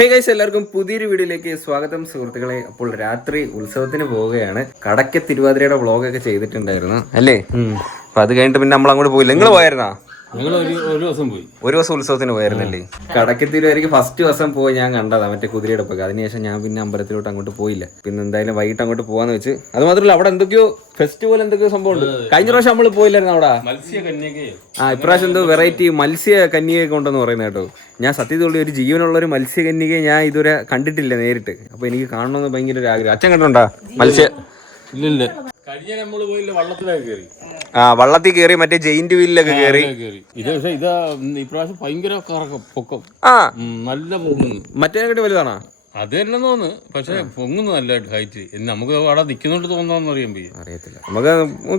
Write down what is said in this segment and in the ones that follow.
Hey guys, എല്ലാവർക്കും പുതിയൊരു വീഡിയോയിലേക്ക് സ്വാഗതം സുഹൃത്തുക്കളെ. അപ്പോൾ രാത്രി ഉത്സവത്തിന് പോവുകയാണ്. കടയ്ക്ക് തിരുവാതിരയുടെ വ്ളോഗൊക്കെ ചെയ്തിട്ടുണ്ടായിരുന്നു അല്ലേ? അപ്പൊ അത് കഴിഞ്ഞിട്ട് പിന്നെ നമ്മൾ അങ്ങോട്ട് പോയില്ല. നിങ്ങൾ പോയായിരുന്നാ? ഒരു ദിവസം ഉത്സവത്തിന് പോയായിരുന്നല്ലേ? കടയ്ക്ക് തിരുവാതിരക്ക് ഫസ്റ്റ് ദിവസം പോയി ഞാൻ കണ്ടതാ മറ്റേ കുതിരയെടുപ്പൊക്കെ. അതിനുശേഷം ഞാൻ പിന്നെ അമ്പലത്തിലോട്ട് അങ്ങോട്ട് പോയില്ല. പിന്നെ എന്തായാലും വൈകിട്ട് അങ്ങോട്ട് പോവാന്ന് വെച്ച്. അത് മാത്രമല്ല, അവിടെ എന്തൊക്കെയോ ഫെസ്റ്റിവൽ എന്തൊക്കെയോ സംഭവം ഉണ്ട്. കഴിഞ്ഞ പ്രാവശ്യം നമ്മൾ പോയില്ലായിരുന്നു അവിടെ. ഇപ്രാവശ്യം എന്തോ വെറൈറ്റി മത്സ്യ കന്യകയൊക്കെ ഉണ്ടെന്ന് പറയുന്നത് കേട്ടോ. ഞാൻ സത്യത്തിലുള്ള ഒരു ജീവനുള്ള ഒരു മത്സ്യകന്യകയെ ഞാൻ ഇതുവരെ കണ്ടിട്ടില്ല നേരിട്ട്. അപ്പൊ എനിക്ക് കാണണമെന്ന് ഭയങ്കര ഒരു ആഗ്രഹം. അച്ഛൻ കണ്ടിട്ടുണ്ടോ മത്സ്യ? ഇല്ല. വള്ളത്തിൽ കയറി മറ്റേ ജെയിന്റ് വീലിലൊക്കെ കയറി. ഇപ്രാവശ്യം ഭയങ്കര പൊക്കം. നല്ല മറ്റേ വലുതാണോ? അത് തന്നെ തോന്നുന്നു. പക്ഷെ പൊങ്ങുന്നു നല്ലതായിട്ട് ഹൈറ്റ്. നമുക്ക് അവിടെ നിൽക്കുന്നുണ്ട് തോന്നാന്ന് അറിയത്തില്ല. നമുക്ക്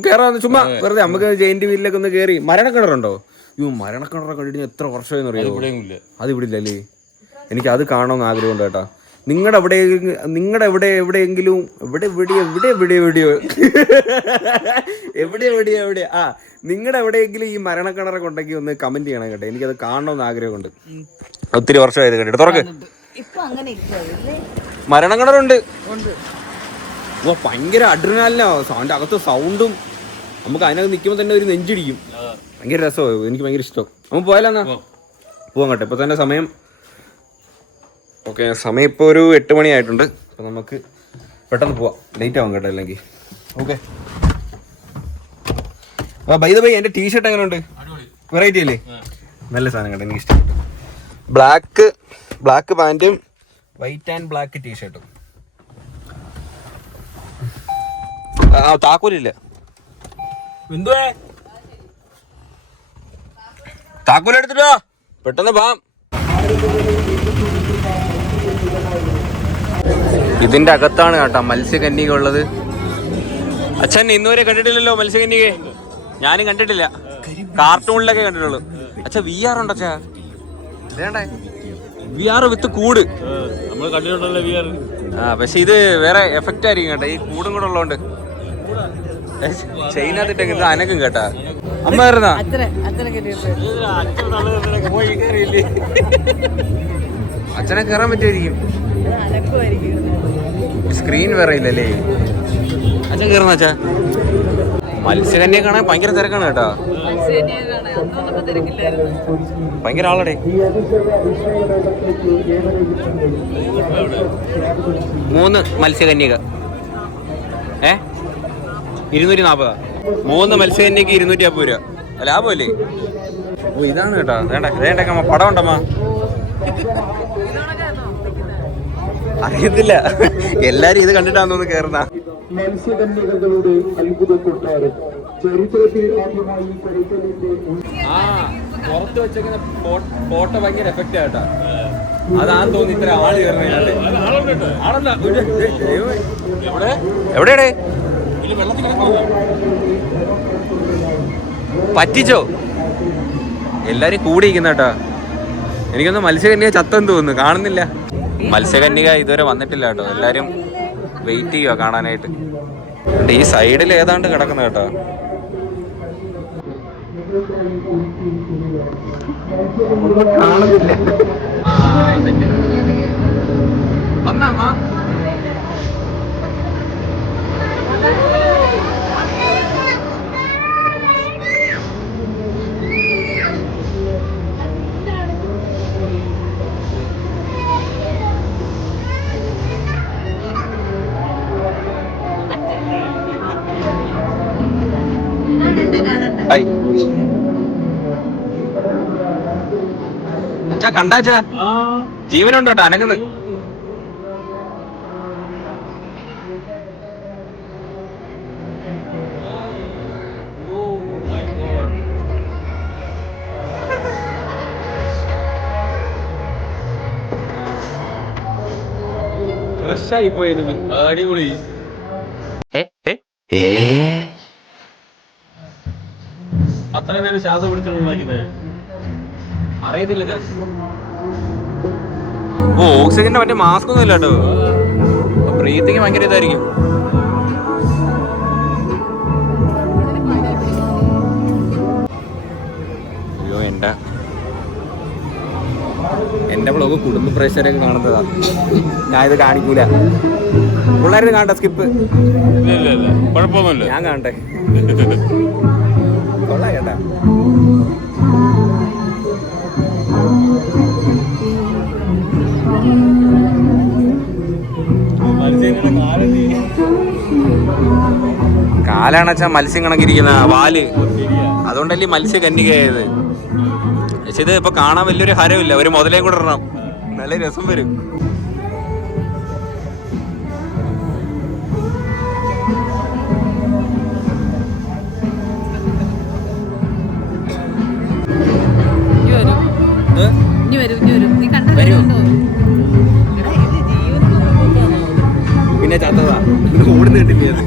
കയറാൻ ചുമ്മാ വെറുതെ നമുക്ക് ജെയിന്റ് വീലിലൊക്കെ ഒന്ന് കയറി. മരണക്കിണറുണ്ടോ? മരണക്കിണറൊക്കെ കണ്ടിട്ട് എത്ര വർഷമായെന്ന് അറിയോ? അത് ഇവിടെ ഇല്ലല്ലേ? എനിക്ക് അത് കാണണമെന്ന് ആഗ്രഹമുണ്ട് കേട്ടോ. നിങ്ങളുടെ എവിടെയെങ്കിലും നിങ്ങളുടെ എവിടെയെങ്കിലും ഈ മരണക്കിണറൊക്കെ ഉണ്ടെങ്കിൽ ഒന്ന് കമന്റ് ചെയ്യണം കേട്ടോ. എനിക്കത് കാണണമെന്ന് ആഗ്രഹമുണ്ട്. ഒത്തിരി വർഷമായത് കണ്ടിട്ട്. തുറക്ക്. മരണക്കിണറുണ്ട്. ഭയങ്കര അഡ്രിനാലിനോ അതിന്റെ അകത്ത് സൗണ്ടും. നമുക്ക് അതിനകത്ത് നിൽക്കുമ്പോൾ തന്നെ ഒരു നെഞ്ചിടിക്കും. ഭയങ്കര രസമാണ്. എനിക്ക് ഭയങ്കര ഇഷ്ടം. നമുക്ക് പോയാലെന്നാ പോവാം കേട്ടോ. ഇപ്പൊ തന്നെ സമയം സമയം ഇപ്പോൾ ഒരു 8 മണിയായിട്ടുണ്ട്. അപ്പം നമുക്ക് പെട്ടെന്ന് പോവാം. ലേറ്റ് ആവും കേട്ടോ അല്ലെങ്കിൽ. ഓക്കെ. ബൈ ദ ബൈ, എൻ്റെ ടീഷർട്ട് എങ്ങനെയുണ്ട്? വെറൈറ്റി അല്ലേ? നല്ല സാധനം കേട്ടോ, എനിക്ക് ഇഷ്ടപ്പെട്ടു. ബ്ലാക്ക് പാൻറ്റും വൈറ്റ് ആൻഡ് ബ്ലാക്ക് ടീഷർട്ടും. താക്കോലില്ല. എന്തുവേ താക്കോൽ എടുത്തിട്ടോ, പെട്ടെന്ന് പാം. ഇതിന്റെ അകത്താണ് കേട്ടോ മത്സ്യകന്യക ഉള്ളത്. അച്ഛൻ ഇന്നുവരെ കണ്ടിട്ടില്ലല്ലോ മത്സ്യകന്യകയെ? ഞാനും കണ്ടിട്ടില്ല, കാർട്ടൂണിലൊക്കെ കണ്ടിട്ടുള്ളൂ. അച്ഛാ VR ഉണ്ടോ? അച്ഛാ VR വിത്ത് കൂട് നമ്മൾ കണ്ടിട്ടുണ്ടല്ലോ VR. പക്ഷെ ഇത് വേറെ എഫക്റ്റ് ആയിരിക്കും കേട്ടോ, ഈ കൂടും കൂടെ ഉള്ളതുകൊണ്ട്. ചൈനത്തിട്ടൊക്കെ ഇത് അനക്കും കേട്ടാ. അമ്മ വരുന്നാ അച്ഛനെ കയറാൻ പറ്റുമായിരിക്കും. സ്ക്രീൻ വേറെ ഇല്ലല്ലേ? അച്ഛൻ കയറുന്ന അച്ഛാ. മത്സ്യകന്യെ കാണാൻ ഭയങ്കര തിരക്കാണ് കേട്ടോ. ഭയങ്കര ആളടെ. 3 മത്സ്യകന്യക 240. 3 മത്സ്യകന്യക്ക് 250 രൂപ. ലാഭമല്ലേ? ഇതാണ് കേട്ടോ. വേണ്ടമ്മ പടം ഉണ്ടമ്മ. അറിയത്തില്ല, എല്ലാരും ഇത് കണ്ടിട്ടാന്ന് തോന്നുന്നു കേറുന്ന. മത്സ്യകന്യകളുടെ അത്ഭുത കൊട്ടാരം ചരിത്രത്തിൽ ആദ്യമായി പുറത്ത് വെച്ചേക്കുന്ന ഫോട്ടോ ഭയങ്കര എഫക്റ്റ് ആയിട്ടാ. അതാന്ന് തോന്നി ഇത്ര ആള് കയറുന്നത്. എവിടെയാടേ പറ്റിച്ചോ? എല്ലാരും കൂടിയിരിക്കുന്ന കേട്ടോ. എനിക്കൊന്ന് മത്സ്യകന്യക ചത്തെന്ന് തോന്നുന്നു, കാണുന്നില്ല. മത്സ്യകന്യക ഇതുവരെ വന്നിട്ടില്ല കേട്ടോ. എല്ലാരും വെയിറ്റ് ചെയ്യുക കാണാനായിട്ട്. ഈ സൈഡിൽ ഏതാണ്ട് കിടക്കുന്ന കേട്ടോ. കണ്ടാച്ചാ ജീവനുണ്ടോ കേട്ടോ അനങ്ങുന്നത്. അടിപൊളി. അത്രയും നേരം ശ്വാസം പിടിച്ചിട്ടുണ്ടാക്കുന്നത് അറിയത്തില്ല. ഓക്സിജന്റെ മറ്റേ മാസ്ക് ഒന്നും ഇല്ല കേട്ടോ. ബ്രീത്തിങ് ഭയങ്കര ഇതായിരിക്കും. അയ്യോ എൻ്റെ വ്ളോഗ് കുടുംബ പ്രേക്ഷകരൊക്കെ കാണുന്നതാ, ഞാൻ ഇത് കാണിക്കൂല. പിള്ളേര് കാണട്ടെ, സ്കിപ്പ്. ഇല്ല കുഴപ്പമൊന്നുമില്ല. ഞാൻ കാണട്ടെ. കൊള്ളാം കേട്ടാ. കാലാണെച്ചാ മത്സ്യം കണക്കിരിക്കുന്ന വാല്, അതുകൊണ്ടല്ലേ മത്സ്യ കന്യകയായത്. പക്ഷെ ഇത് ഇപ്പൊ കാണാൻ വലിയൊരു ഹരമില്ല, ഒരു മുതലേ കൂടെ ഇടണം, നല്ല രസം വരും. പിന്നെ ചത്തതാ, ഓടുന്ന കിട്ടില്ല.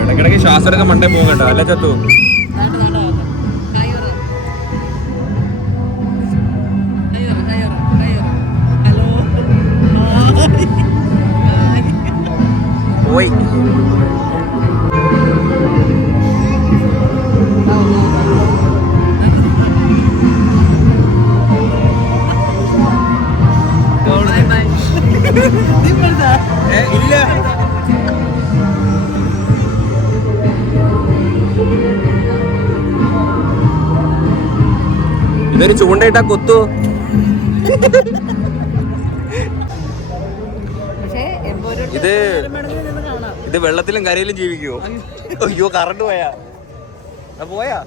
ഇടയ്ക്കിടയ്ക്ക് ശ്വാസം എടുക്കാൻ മണ്ടേ പോകണ്ട, അല്ല ചത്തു. പോയി. ഇല്ല, ഇതൊരു ചൂണ്ടയിട്ടാ കൊത്തു. ഇത് വെള്ളത്തിലും കരയിലും ജീവിക്കുവോ? അയ്യോ, കറണ്ട് പോയാ പോയാ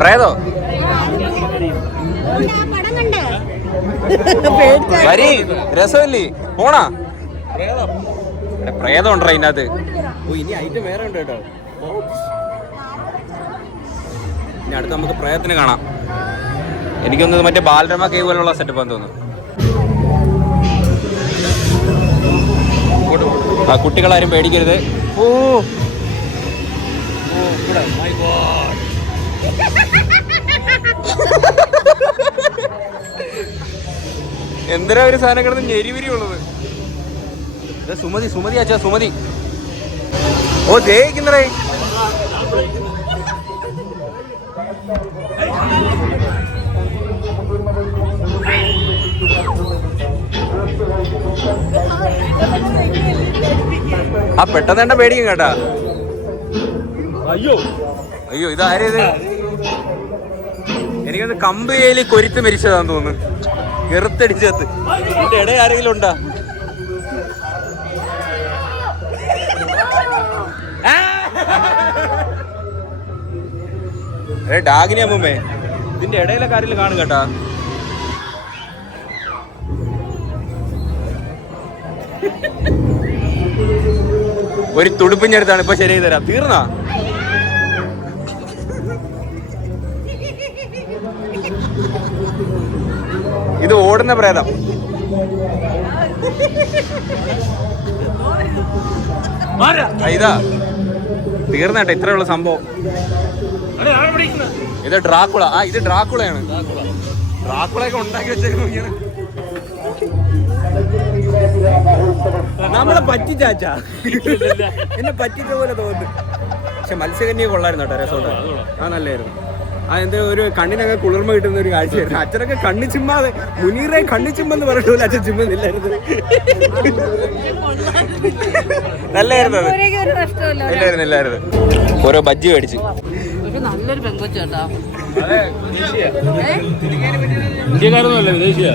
പ്രേതോ? വരി രസമല്ലേ, പോണാ? പ്രേതം ഉണ്ടോ ഇതിനകത്ത്? ഇനി ഐറ്റം വേറെ ഉണ്ട് കേട്ടോ. ഇനി അടുത്ത് നമുക്ക് പ്രേതത്തിന് കാണാം. എനിക്കൊന്ന് മറ്റേ ബാലരമ കേവ് പോലുള്ള സെറ്റപ്പ് ആണെന്ന് തോന്നുന്നു. ആ കുട്ടികളാരും പേടിക്കരുത്. ഓ എന്തിനാ ഒരു സാധനം കിടന്ന് ഞെരിവിരി ഉള്ളത്? സുമതി അച്ഛാ, സുമതി. ഓ ജയിക്കുന്നേ. ആ പെട്ടെന്ന് തന്നെ പേടിക്കും കേട്ടാ. അയ്യോ ഇതാരേത്? എനിക്കത് കമ്പയില് കൊരുത്ത് മരിച്ചതാന്ന് തോന്നുന്നു, എറുത്തടിച്ചത്. ഇതിന്റെ ഇടയിൽ ആരെങ്കിലും ഉണ്ടാ? ഡാഗിനി അമ്മൂമ്മേ, ഇതിന്റെ ഇടയിലൊക്കെ ആരെങ്കിലും കാണും കേട്ടാ. ഒരു തുടുപ്പിഞ്ഞെടുത്താണ്, ഇപ്പൊ ശരിയായി തരാം. തീർന്നാ? ഇത് ഓടുന്ന പ്രേതം. ഇതാ തീർന്നട്ടെ, ഇത്രയുള്ള സംഭവം. ഇത് ഡ്രാക്കുള. ആ ഇത് ഡ്രാക്കുളയാണ്. ഡ്രാക്കുളയൊക്കെ ഉണ്ടാക്കി വെച്ചേക്കാണ്. നമ്മളെ പറ്റിച്ചാച്ചാ, എന്നെ പറ്റിച്ച പോലെ തോന്നുന്നു. പക്ഷെ മത്സ്യകന്യെ കൊള്ളായിരുന്നു കേട്ടോ, രസമുണ്ട്. ആ നല്ലായിരുന്നു. ആ എന്താ ഒരു കണ്ണിനൊക്കെ കുളിർമ കിട്ടുന്ന ഒരു കാഴ്ചയായിരുന്നു. അച്ഛനൊക്കെ കണ്ണി ചിമ്മാതെ, മുനീറെ കണ്ണി ചിമ്മെന്ന് പറഞ്ഞ പോലെ അച്ഛൻ ചിമ്മുന്നില്ലായിരുന്നു. നല്ലായിരുന്നു അത്. ഇല്ലായിരുന്നു. ഓരോ ബജ്ജി മേടിച്ച്. നല്ലൊരു പെങ്കൊച്ചാ. ഇന്ത്യക്കാരൊന്നുമല്ല, വിദേശിയാ.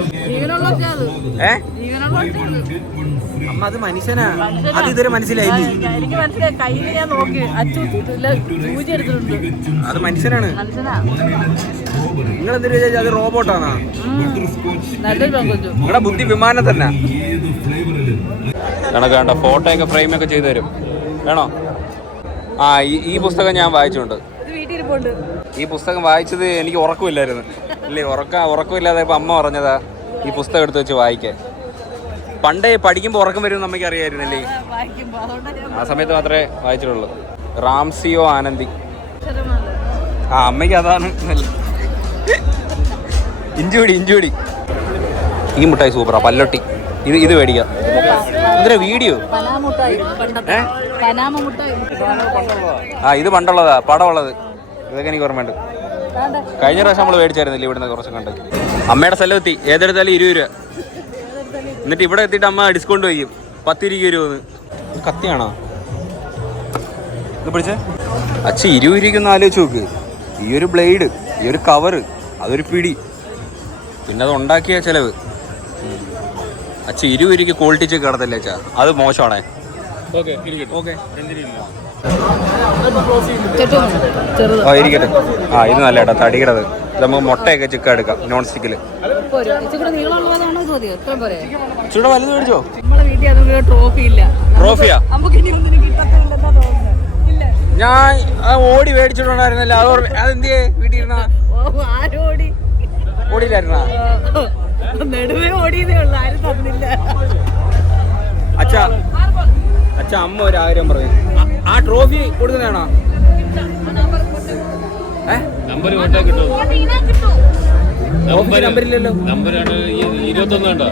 അമ്മ അത് മനുഷ്യനാ, അത് ഇതുവരെ മനസ്സിലായില്ലേ? എനിക്ക് മനസ്സിലായി, കയ്യിൽ ഞാൻ നോക്കി സൂചി എടുത്തിട്ടുണ്ട്. അത് മനുഷ്യനാണ്. നിങ്ങൾ എന്തിനു വിചാരിച്ചു അത് റോബോട്ടാണോ? നല്ലൊരു പെങ്കൊച്ചു. നിങ്ങളുടെ ബുദ്ധി വിമാനം തന്നെ. കണക്ക് വേണ്ട, ഫോട്ടോയൊക്കെ ഫ്രെയിമൊക്കെ ചെയ്തു തരും. വേണോ? ആ ഈ പുസ്തകം ഞാൻ വായിച്ചിട്ടുണ്ട്. ഈ പുസ്തകം വായിച്ചത് എനിക്ക് ഉറക്കമില്ലായിരുന്നു. ഇല്ലേ, ഉറക്കമില്ലാതെ ഇപ്പൊ അമ്മ പറഞ്ഞതാ ഈ പുസ്തകം എടുത്ത് വെച്ച് വായിക്കാൻ. പണ്ടേ പഠിക്കുമ്പോൾ ഉറക്കം വരും നമുക്ക് അറിയായിരുന്നല്ലേ, ആ സമയത്ത് മാത്രമേ വായിച്ചിട്ടുള്ളൂ. റാംസിയോ ആനന്ദി. ആ അമ്മയ്ക്ക് അതാണ് ഇഞ്ചുപൊടി. ഈ മുട്ടായി സൂപ്പറാ, പല്ലൊട്ടി. ഇത് മേടിക്കാം. എന്തിനാ വീഡിയോ? പനാമ മുട്ടായി പണ്ടത്തെ പനാമ മുട്ടായി. ആ ഇത് പണ്ടുള്ളതാ, പടമുള്ളത്. ഇതൊക്കെ എനിക്ക് ഓർമ്മയുണ്ട്. കഴിഞ്ഞ പ്രാവശ്യം നമ്മൾ മേടിച്ചായിരുന്നില്ല ഇവിടുന്ന് കുറച്ച് കണ്ട്. അമ്മയുടെ സ്ഥലം എത്തി. ഏതെടുത്താലും 20 രൂപ. എന്നിട്ട് ഇവിടെ എത്തിയിട്ട് അമ്മ ഡിസ്കൗണ്ട് വയ്ക്കും 10-20 രൂപ. കത്തിയാണോ ഇത് പിടിച്ചേ? അച്ഛ 20 രൂപയ്ക്കൊന്ന് ആലോചിച്ച് നോക്ക്. ഈ ഒരു ബ്ലേഡ്, ഈ ഒരു കവറ്, അതൊരു പിടി, പിന്നെ അത് ഉണ്ടാക്കിയ ചിലവ്. അച്ഛ 20 രൂപയ്ക്ക് ക്വാളിറ്റി ചെക്ക് നടത്തല്ലേ അച്ഛാ? അത് മോശമാണേ. ഓക്കെ ആ ഇരിക്കട്ടെ. ആ ഇത് നല്ല കേട്ടോ, തടികിടത്. ഇത് നമുക്ക് മുട്ടയൊക്കെ ചിക്കൻ എടുക്കാം നോൺ സ്റ്റിക്കില്. ചൂടെ വലുത് മേടിച്ചോ? ട്രോഫിയാ? ഞാൻ ഓടി മേടിച്ചിട്ടുണ്ടായിരുന്നല്ലോ. അതെന്തിയേ വീട്ടിൽ ഇരുന്ന? ഓടിയില്ലായിരുന്ന? അച്ഛാ അച്ഛാ അമ്മ ഒരു ആഗ്രഹം പറഞ്ഞു. ആ ട്രോഫി കൊടുക്കുന്നതാണോ? നമ്പർ കോണ്ടാ കിട്ടും. നമ്പറില്ലല്ലോ. നമ്പറാണ് 21 കണ്ടോ?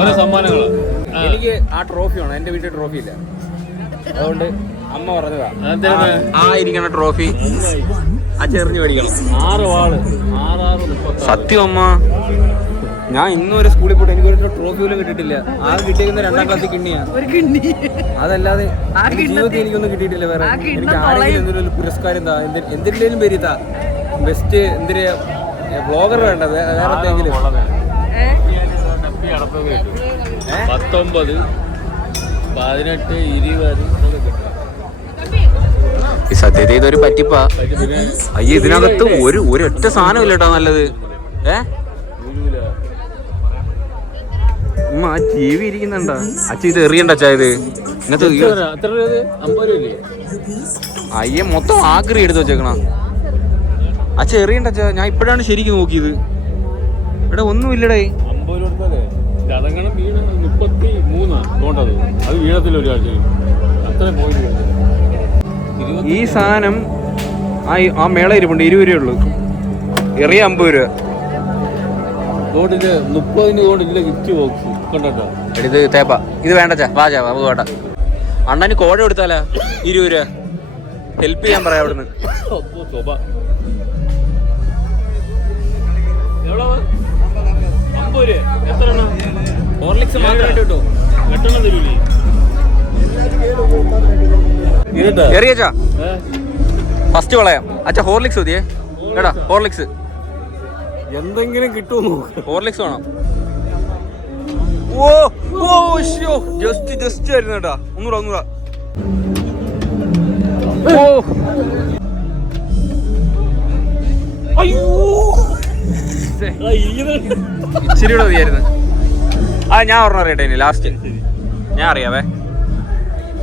ഓരോ സമ്മാനങ്ങളാ. എനിക്ക് ആ ട്രോഫി വേണം. എന്റെ വീട്ടിൽ ട്രോഫി ഇല്ല, അതുകൊണ്ട് അമ്മ പറഞ്ഞതാ. ആ ഇരിക്കണ ട്രോഫി ആ ചെറിഞ്ഞ് മേടിക്കണം. 6 വാള് 6 സത്യം അമ്മ, ഞാൻ ഇന്നും ഒരു സ്കൂളിൽ പോയിട്ട് എനിക്കൊരു ട്രോഫി പോലും കിട്ടിയിട്ടില്ല. ആ കിട്ടിയിരിക്കുന്ന 2ാം ക്ലാസ്സിൽ കിണ്ണിയാ. അതല്ലാതെ ജീവിതത്തിൽ എനിക്കൊന്നും കിട്ടിയിട്ടില്ല വേറെ. എനിക്ക് ആരെങ്കിലും എന്തെങ്കിലും പുരസ്കാരം എന്താ, എന്തിൻ്റെയും പേര് ഇതാ ബെസ്റ്റ് എന്തിന് ബ്ലോഗർ വേണ്ട, വേറെ എന്തെങ്കിലും. 19, 18, 20 സത്യത ഇതൊരു പറ്റിപ്പാ. അയ്യ ഇതിനകത്ത് ഒരൊറ്റ സാധനം ഇല്ല കേട്ടോ നല്ലത്. ആ ടി വി ഇരിക്കുന്നുണ്ടോ അച്ഛ? ഇത് എറിയണ്ട അച്ഛാ. ഇത് ഇന്നത്തെ അയ്യ മൊത്തം ആഗ്രഹം എടുത്ത് വെച്ചേക്കണ അച്ഛ. എറിയണ്ട അച്ഛാ, ഞാൻ ഇപ്പോഴാണ് ശരിക്കും നോക്കിയത്. ഇവിടെ ഒന്നുമില്ലടേ. 50 കൊടുത്താലേ അതങ്ങനെ വീണ 33 തോണ്ടത്. അത് വീണത്തില്ല ഒരാഴ്ച. അത്ര പോയി. ഈ സാധനം ആ മേള ഇരിപ്പുണ്ട്. 20 രൂപയേ ഉള്ളൂ. എറിയ 50 രൂപ. തോണ്ടില് 30 തോണ്ടില്ല ഗിഫ്റ്റ് ബോക്സ് കണ്ടോ? ഇത് തേപ്പ. ഇത് വേണ്ട ചാ, വാ ചാ, നമുക്ക് വേണ്ട. അണ്ണന് കോഴ കൊടുത്താലാ 20 രൂപ. ഹെൽപ്പ് ചെയ്യാൻ പറയാം അവിടുന്ന്. ഹോർലിക്സ് മാത്രമായിട്ട് കിട്ടും. എറിയച്ചാ ഫസ്റ്റ് വളയാം അച്ഛാ. ഹോർലിക്സ് മതിയേ എടാ. ഹോർലിക്സ് എന്തെങ്കിലും കിട്ടുമോ? ഹോർലിക്സ് വേണം. ഓ ഓ ജസ്റ്റ് ആയിരുന്നു കേട്ടാ. ഒന്നൂടാ. ഓ അയ്യോ ഇച്ചിരി കൂടെ മതിയായിരുന്നു. ആ ഞാൻ ഓർമ്മ അറിയട്ടെ ഇനി ലാസ്റ്റ്. ഞാൻ അറിയാവേ.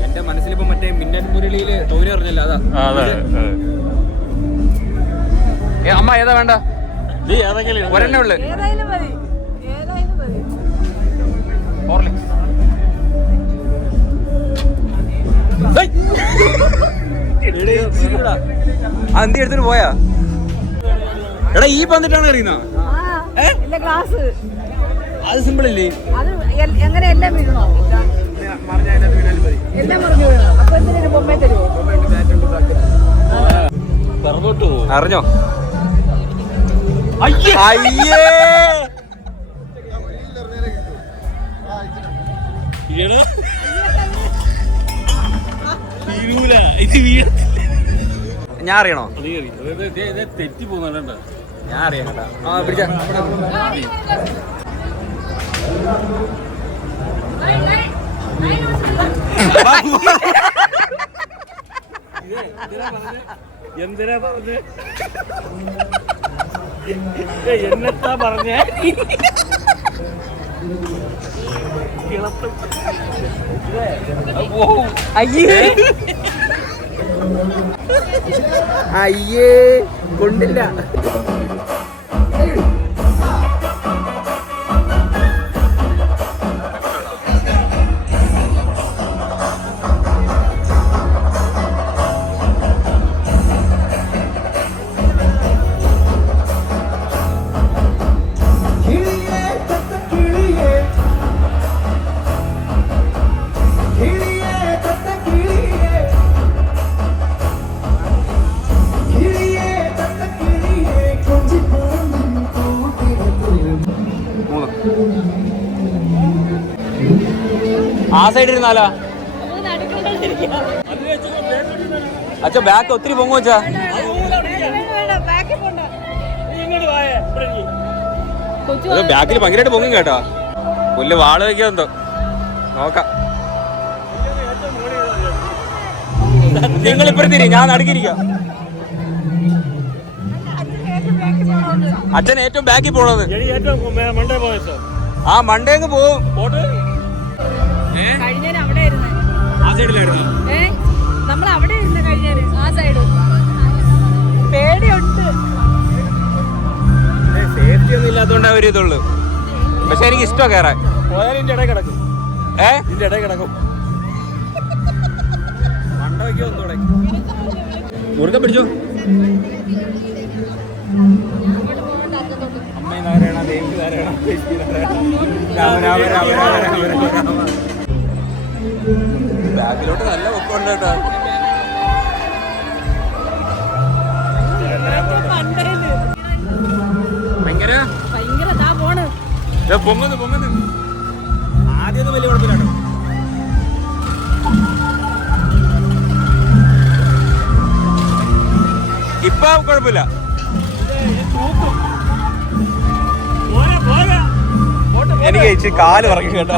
എന്റെ മനസ്സിലിപ്പോ മറ്റേ മിന്നൽ മുരളിയില് തോന്നി പറഞ്ഞല്ലോ അതാ. അമ്മ ഏതാ വേണ്ട? ഒരെണ്ണേ ഉള്ളു. എന്തി എടുത്തിട്ട് പോയാ? എടാ ഈ പന്നിട്ടാണ് അറിയുന്ന? അത് സിമ്പിൾ അല്ലേ? എങ്ങനെ എല്ലാം വീഴണോ? എല്ലാം പറഞ്ഞു വീഴണോ? അപ്പൊ എന്തിനൊരു ബൊമ്മ തരുമോ? അറിഞ്ഞോ? അയ്യേ ഞാൻ അറിയണോ? തെറ്റി പോകുന്നുണ്ട്. ഞാൻ അറിയാം കേട്ടാ. ആ പിടിച്ച എന്തിനാ പറഞ്ഞേ? എന്നത്താ പറഞ്ഞേ? അയ്യേ കൊണ്ടില്ല. ആ സൈഡിൽ ഇരുന്നാലോ? അച്ഛ ബാക്ക് ഒത്തിരി പൊങ്ങും അച്ഛാ. ബാക്കിൽ ഭയങ്കരമായിട്ട് പൊങ്ങും കേട്ടോ. പുല്ല് വാള് വയ്ക്കാന്തോ നോക്കാം. നിങ്ങൾ ഇപ്പഴത്തിരി, ഞാൻ നടുക്കിരിക്കാം. അച്ഛൻ ഏറ്റവും ബാക്കിൽ പോണത്. ആ മണ്ടേന്ന് പോവും. ആ സൈഡിലായിരുന്നു നമ്മൾ അവിടെ ഇരുന്ന് കഴിഞ്ഞാല് ആ സൈഡ് പേടിയുണ്ട്. സേഫ്റ്റി ഒന്നും ഇല്ലാത്തോണ്ട് ഒരു ഇതുള്ളൂ. പക്ഷെ എനിക്ക് ഇഷ്ടമാണ് കയറാൻ. ഇതിന്റെ ഇടയിൽ കിടക്കും. ഇതിന്റെ ഇടയിൽ കിടക്കും. മണ്ട വയ്ക്കോ ഒന്നുകൂടെ മുറുകെ പിടിച്ചു. അമ്മേ നാരായണ, ദേവി നാരായണ, ദേവി നാരായണ, രാമ രാമ രാമ രാമ രാമ രാമ രാമ. ബാക്കിലോട്ട് നല്ല പൊക്കമുണ്ട് കേട്ടോ. ഭയങ്കര പൊങ്ങുന്നു പൊങ്ങുന്നു. ആദ്യമൊന്നും വലിയ കുഴപ്പമില്ല. ഇപ്പൊ കുഴപ്പമില്ല. എനിക്ക് ചേച്ചി കാല് പറഞ്ഞു കേട്ടോ.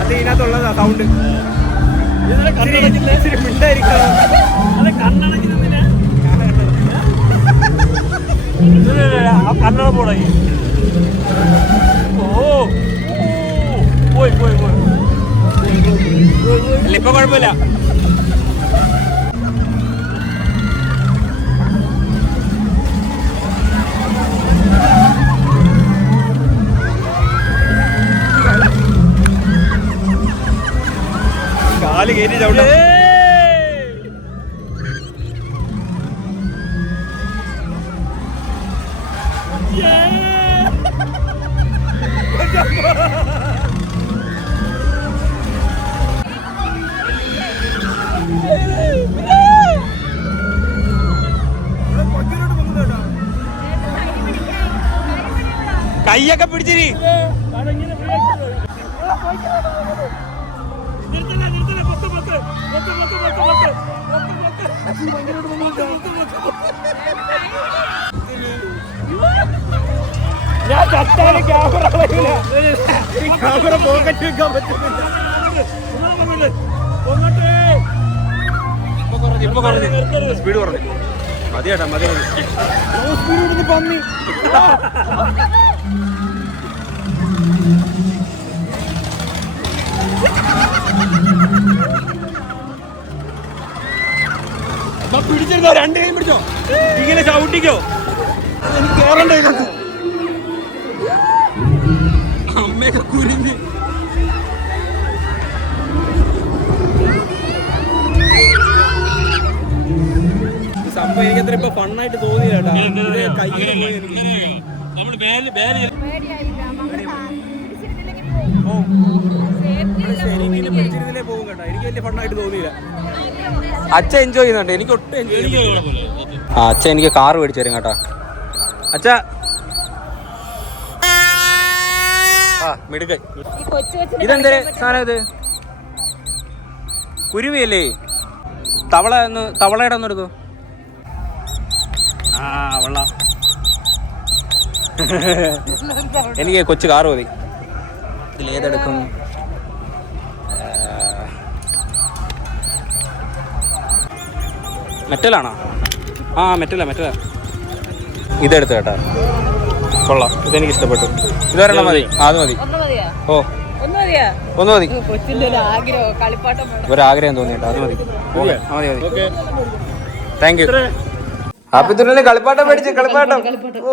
അത് ഇതിനകത്തുള്ളതാ സൗണ്ട്. കണ്ണട പോട. പോയി പോയി പോയി. അല്ല ഇപ്പൊ കുഴപ്പമില്ല. കാല് കയറ്റി ചവിട്ട. കയ്യൊക്കെ പിടിച്ചിരി. ഞാൻ ചത്താലും ക്യാമറ ക്യാമറ പോക്കറ്റ് വെക്കാൻ പറ്റുന്നില്ല. സ്പീഡ് പറഞ്ഞു. മതി ചേട്ടാ മതി മതി. സ്പീഡ് പന്നി. പിടിച്ചിരുന്നോ? രണ്ട് കൈ പിടിച്ചോ. ഇങ്ങനെ ചവിട്ടിക്കോ. എനിക്ക് കേറണ്ടേ ഇതിനകത്ത്. അമ്മയൊക്കെ കുരിഞ്ഞ്. സംഭവം എനിക്കത്ര ഇപ്പൊ ഫണ്ണായിട്ട് തോന്നിയില്ല. കയ്യിൽ പോയി പിടിച്ചിരുന്നില്ലേ പോകും കേട്ടോ. എനിക്ക് വലിയ ഫണ്ണായിട്ട് തോന്നിയില്ല. അച്ഛൻ എൻജോയ് ചെയ്യുന്നുണ്ട്. എനിക്ക് ഒട്ടും എൻജോയ് ചെയ്യുന്നില്ല. ആ അച്ഛൻ എനിക്ക് കാറ് മേടിച്ചു തരും കേട്ടോ. അച്ഛാ ആ മിടുക്ക. ഇതെന്തേ സാധനം? ഇത് കുരുവിയല്ലേ? തവളയുടെ ഒന്ന് എടുക്കൂ. ആ വെള്ളം. എനിക്ക് കൊച്ചു കാറ് മതി. ഇതിലേതെടുക്കും? മെറ്റലാണോ? ആ മെറ്റലാ. ഇതെടുത്ത് കേട്ടാ. കൊള്ളാം. ഇതെനിക്ക് ഇഷ്ടപ്പെട്ടു. ഇതൊരെണ്ണം മതി. അത് മതി. ഓ ഒന്ന് മതി. ഒരാഗ്രഹം തോന്നി കേട്ടോ. അത് മതി. മതി. Thank you. ഹാപ്പിത്തുള്ളിന് കളിപ്പാട്ടം മേടിച്ച്. കളിപ്പാട്ടം. ഓ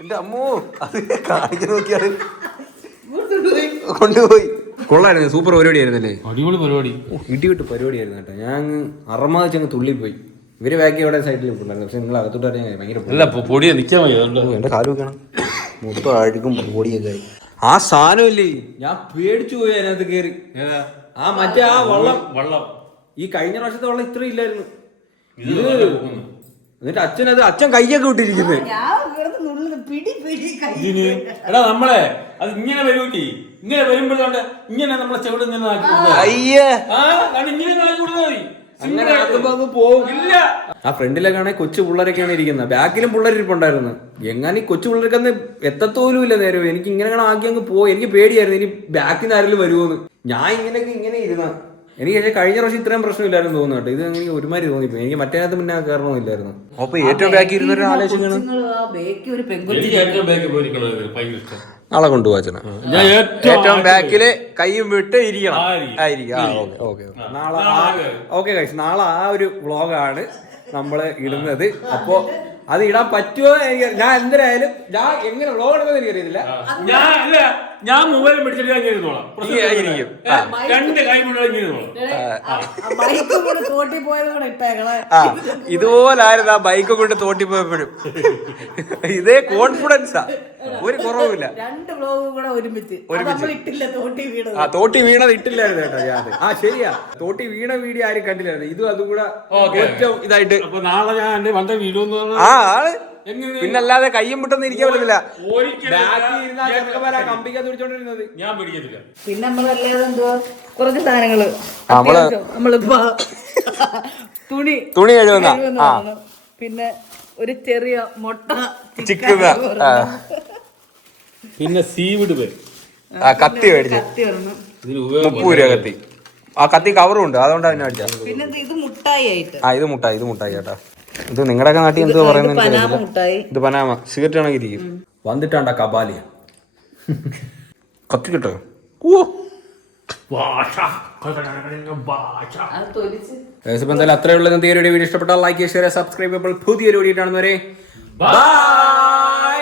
എന്റെ അമ്മോ, അത് കാണിക്കാൻ നോക്കിയാണ് കൊണ്ടുപോയി. കൊള്ളായിരുന്നു. സൂപ്പർ പരിപാടിയായിരുന്നല്ലേ? അടിപൊളി പരിപാടി. ഇടിവിട്ട് പരിപാടിയായിരുന്നു കേട്ടോ. ഞാൻ അറമാതിച്ചങ്ങ് തുള്ളിപ്പോയി. ഇവര് ബാക്കി അവിടെ സൈഡിൽ ഉണ്ടായിരുന്നു. പക്ഷെ നിങ്ങൾ അകത്തോട്ട് അറിയാൻ ഭയങ്കര പൊടിയെ നിൽക്കാൻ മതി. എന്റെ കാല് വെക്കണം. മൊത്തം അഴുക്കും പൊടിയൊക്കെ ആയി. ആ സാധനമില്ലേ, ഞാൻ പേടിച്ചു പോയി അതിനകത്ത് കയറി. ആ മറ്റേ ആ വെള്ളം ഈ കഴിഞ്ഞ പ്രാവശ്യത്തെ വെള്ളം ഇത്ര ഇല്ലായിരുന്നു. എന്നിട്ട് അച്ഛൻ കയ്യൊക്കെ വിട്ടിരിക്കുന്നത്. എടാ നമ്മളെ അത് ഇങ്ങനെ വരൂല്ലേ, ഇങ്ങനെ വരുമ്പോഴാണ്ട് ഇങ്ങനെ നമ്മളെ ചെവിട് ഇങ്ങനെ ആക്കി കൊടുത്താൽ അയ്യേ ഇങ്ങനെ ആക്കി കൊടുത്താൽ മതി. അങ്ങനെ അങ്ങ് പോവും. ഇല്ല, ആ ഫ്രണ്ടിലൊക്കെ ആണെങ്കിൽ കൊച്ചു പിള്ളേരൊക്കെയാണ് ഇരിക്കുന്നത്, ബാക്കിലും പിള്ളേരിപ്പുണ്ടായിരുന്നു. എങ്ങനെ ഈ കൊച്ചു പിള്ളേർക്ക് അന്ന് എത്തത്തോലും ഇല്ല നേരം. എനിക്ക് ഇങ്ങനെ ആക്കി അങ്ങ് പോയി. എനിക്ക് പേടിയായിരുന്നു ഇനി ബാക്കിൽ നിന്ന് ആരെങ്കിലും വരുമോന്ന്. ഞാൻ ഇങ്ങനെ ഇരുന്ന എനിക്ക് കഴിഞ്ഞ പ്രാവശ്യം ഇത്രയും പ്രശ്നമില്ലായിരുന്നു തോന്നുന്നു കേട്ടോ. ഇത് അങ്ങനെ ഒരുമാതിരി തോന്നിപ്പോ. എനിക്ക് മറ്റേനകത്ത് പിന്നെ കയറണമില്ലായിരുന്നു. അപ്പൊ ഏറ്റവും ബാക്കി ഇരുന്നൊരു ആലോചിക്കണം ആളെ കൊണ്ടുപോവാ. ഏറ്റവും ബാക്കില് കൈയും വിട്ട് ഇരിക്കണം. ഓക്കെ ഗൈസ്, നാളെ ആ ഒരു വ്ളോഗാണ് നമ്മള് ഇടുന്നത്. അപ്പൊ അത് ഇടാൻ പറ്റുമോ എനിക്ക്, ഞാൻ എന്തായാലും ഞാൻ എങ്ങനെ വ്ളോഗ് ഇടുന്നത് എനിക്കറിയത്തില്ല. ഞാൻ മൊബൈൽ പിടിച്ചിട്ട് ഞാൻ ഇരുന്നോളാം. രണ്ട് കൈ ഇതുപോലായിരുന്നു ആ ബൈക്ക് കൊണ്ട് തോട്ടിപ്പോയപ്പോഴും. ഇതേ കോൺഫിഡൻസാ, ഒരു കുറവുമില്ല. ആ തോട്ടി വീണത് ഇട്ടില്ലായിരുന്നു കേട്ടോ ഞാൻ. ആ ശരിയാ, തോട്ടി വീണ വീഡിയോ ആരും കണ്ടില്ലായിരുന്നു. ഇതും അതും കൂടെ ഏറ്റവും ഇതായിട്ട്. നാളെ ഞാൻ എന്റെ വന്ന വീഡിയോ ആണ്. പിന്നല്ലാതെ കയ്യും വിട്ടൊന്നും ഇരിക്കാൻ പറ്റില്ല. കമ്പിക്കാ പിടിച്ചോണ്ടിരുന്നത് ഞാൻ പിടിക്കത്തില്ല. പിന്നെ നമ്മളല്ലാതെ എന്തുവാ കുറച്ച് സാധനങ്ങള് നമ്മളിപ്പോ തുണി കഴുകുന്ന, പിന്നെ ഒരു ചെറിയ മുട്ട ചിക്കുന്ന, പിന്നെ സീവിഡ് കത്തി മേടിച്ചു 30 രൂപ കത്തി. ആ കത്തി കവറും ഉണ്ട്, അതുകൊണ്ടാണ് അതിനെ അടിച്ച. പിന്നെ ഇത് മുട്ടായി ആയിട്ട്. ഇത് മുട്ടായി കേട്ടാ. ഇത് നിങ്ങളുടെയൊക്കെ നാട്ടിൽ എന്തോ പറയുന്നത്? ഇത് പനാമ സിഗരറ്റ് ആണെങ്കിൽ ഇരിക്കും. വന്നിട്ടാണ്ടാ കബാലിയ കത്തി കിട്ടോ. എന്തായാലും അത്രയുള്ള വീഡിയോ ഇഷ്ടപ്പെട്ടാൽ ലൈക്ക്, ഷെയർ, സബ്സ്ക്രൈബ്. പുതിയൊരു വീഡിയോ കാണുന്നവരെ ബൈ.